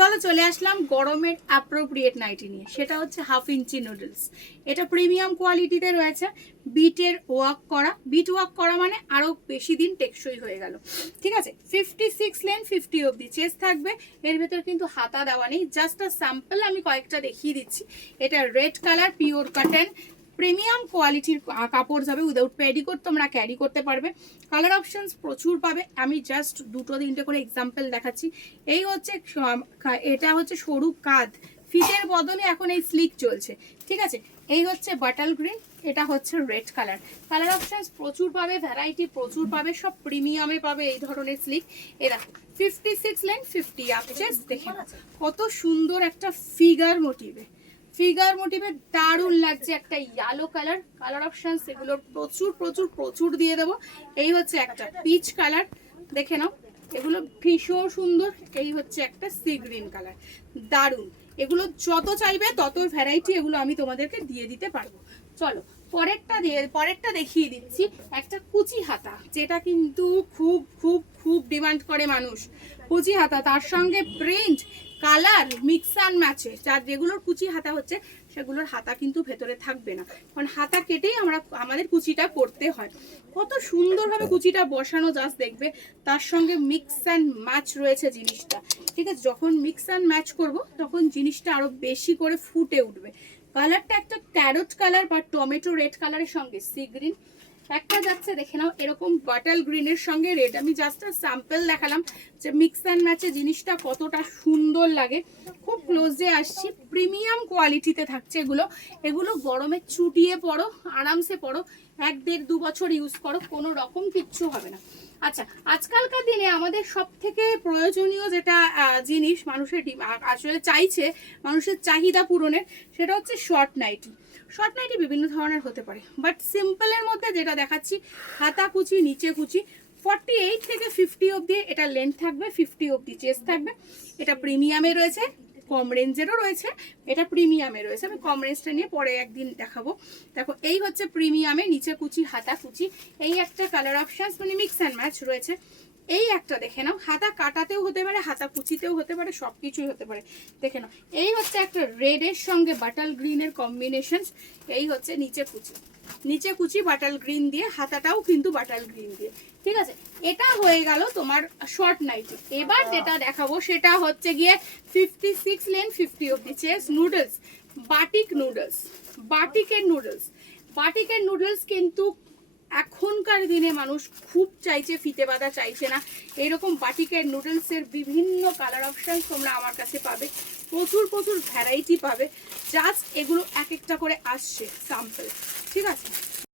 চলো চলে আসলাম গরমের অ্যাপ্রোপ্রিয়েট নাইটি নিয়ে। সেটা হচ্ছে 1/2 ইঞ্চি নুডলস। এটা প্রিমিয়াম কোয়ালিটিতে রয়েছে, বিটের ওয়ার্ক করা। বিট ওয়ার্ক করা মানে আরো বেশি দিন টেকসই হয়ে গেল। ঠিক আছে, 56 লেন 50 অবধি চেস্ট থাকবে। এর ভেতর কিন্তু হাতা দেওয়া নেই, জাস্ট আ স্যাম্পল আমি কয়েকটা দেখিয়ে দিচ্ছি। এটা red colour, pure cotton, premium কোয়ালিটির কাপড় যাবে। উইদাউট পেডিকোট তোমরা ক্যারি করতে পারবে। কালার অপশনস প্রচুর পাবে, আমি জাস্ট দুটো তিনটে করে এক্সাম্পল দেখাচ্ছি। এই হচ্ছে এটা হচ্ছে সরু কাঁধ, ফিটের বদলে এখন এই স্লিক চলছে। ঠিক আছে, এই হচ্ছে বাটাল গ্রিন, এটা হচ্ছে রেড কালার। কালার অপশনস প্রচুর পাবে, ভ্যারাইটি প্রচুর পাবে, সব প্রিমিয়ামে পাবে এই ধরনের স্লিক। এ দেখো 56 লেন 50 আপ চেস্ট। দেখে কত সুন্দর একটা ফিগার মোটিভে, ফিগার মোটিভে দারুণ লাগছে। একটা ইয়েলো কালার, কালার অপশনস এগুলো প্রচুর প্রচুর প্রচুর দিয়ে দেবো। এই হচ্ছে একটা পিচ কালার, দেখে নাও, এগুলো ভীষণ সুন্দর। এই হচ্ছে একটা সি গ্রিন কালার, দারুণ। এগুলো যত চাইবে তত ভ্যারাইটি এগুলো আমি তোমাদেরকে দিয়ে দিতে পারবো। চলো পরেরটা দেখিয়ে দিচ্ছি। একটা কুচি হাতা, যেটা কিন্তু খুব খুব খুব ডিমান্ড করে মানুষ। কুচি হাতা, তার সঙ্গে প্রিন্ট কালার মিক্স অ্যান্ড ম্যাচে। যার যেগুলোর কুচি হাতা হচ্ছে সেগুলোর হাতা কিন্তু ভেতরে থাকবে না, কারণ হাতা কেটেই আমাদের কুচিটা করতে হয়। কত সুন্দরভাবে কুচিটা বসানো, জাস্ট দেখবে। তার সঙ্গে মিক্স অ্যান্ড ম্যাচ রয়েছে জিনিসটা। ঠিক আছে, যখন মিক্স অ্যান্ড ম্যাচ করব তখন জিনিসটা আরো বেশি করে ফুটে উঠবে। কালারটা একটা ক্যারট কালার বা টমেটো রেড কালারের সঙ্গে সি গ্রিন। একটা যাচ্ছে, দেখে নাও, এরকম বাটাল গ্রিনের সঙ্গে রেড। আমি জাস্ট স্যাম্পল দেখালাম যে মিক্স অ্যান্ড ম্যাচে জিনিসটা কতটা সুন্দর লাগে। খুব ক্লোজে আসছি, প্রিমিয়াম কোয়ালিটিতে থাকছে এগুলো। এগুলো গরমে চুটিয়ে পড়ো, আরামসে পড়ো, 1-1.5-2 বছর ইউজ করো, কোনো রকম কিচ্ছু হবে না। আচ্ছা, আজকালকার দিনে আমাদের সব থেকে প্রয়োজনীয় যেটা জিনিস মানুষের আসলে চাইছে, মানুষের চাহিদা পূরণের, সেটা হচ্ছে শর্ট নাইটি। শর্ট নাইটি বিভিন্ন ধরনের হতে পারে, বাট সিম্পলের মধ্যে যেটা দেখাচ্ছি, হাতা কুচি, নিচে কুচি, 48 থেকে 50 অবধি এটা লেন্থ থাকবে, 50 অবধি চেস্ট থাকবে। এটা প্রিমিয়ামে রয়েছে, কম রেঞ্জেরও রয়েছে। এটা প্রিমিয়ামে রয়েছে, আমি কম রেঞ্জটা নিয়ে পরে একদিন দেখাবো। দেখো, এই হচ্ছে প্রিমিয়ামে, নিচে কুচি হাতা কুচি। এই একটা কালার অপশনস মানে মিক্স অ্যান্ড ম্যাচ রয়েছে। এই একটা দেখে নাও, হাতা কাটাতেও হতে পারে, হাতা কুচিতেও হতে পারে, সবকিছুই হতে পারে। দেখে নাও, এই হচ্ছে একটা রেডের সঙ্গে বাটাল গ্রিনের কম্বিনেশন। এই হচ্ছে নিচে কুচি, নিচে কুচি বাটাল গ্রিন দিয়ে, হাতাটাও কিন্তু বাটাল গ্রিন দিয়ে। ঠিক আছে, এটা হয়ে গেল তোমার শর্ট নাইটি। এবার যেটা দেখাবো সেটা হচ্ছে গিয়ে 56 লেন 50 অবধি চেস্ট নুডলস, বাটিক নুডলস। বাটিকের নুডলস, বাটিকের নুডলস কিন্তু এখনকার দিনে মানুষ খুব চাইছে, ফিতে বাঁধা চাইছে না। এইরকম বাটিকের নুডলসের বিভিন্ন কালার অপশন তোমরা আমার কাছে পাবে, প্রচুর প্রচুর ভ্যারাইটি পাবে। জাস্ট এগুলো এক একটা করে আসছে স্যাম্পল। ঠিক আছে।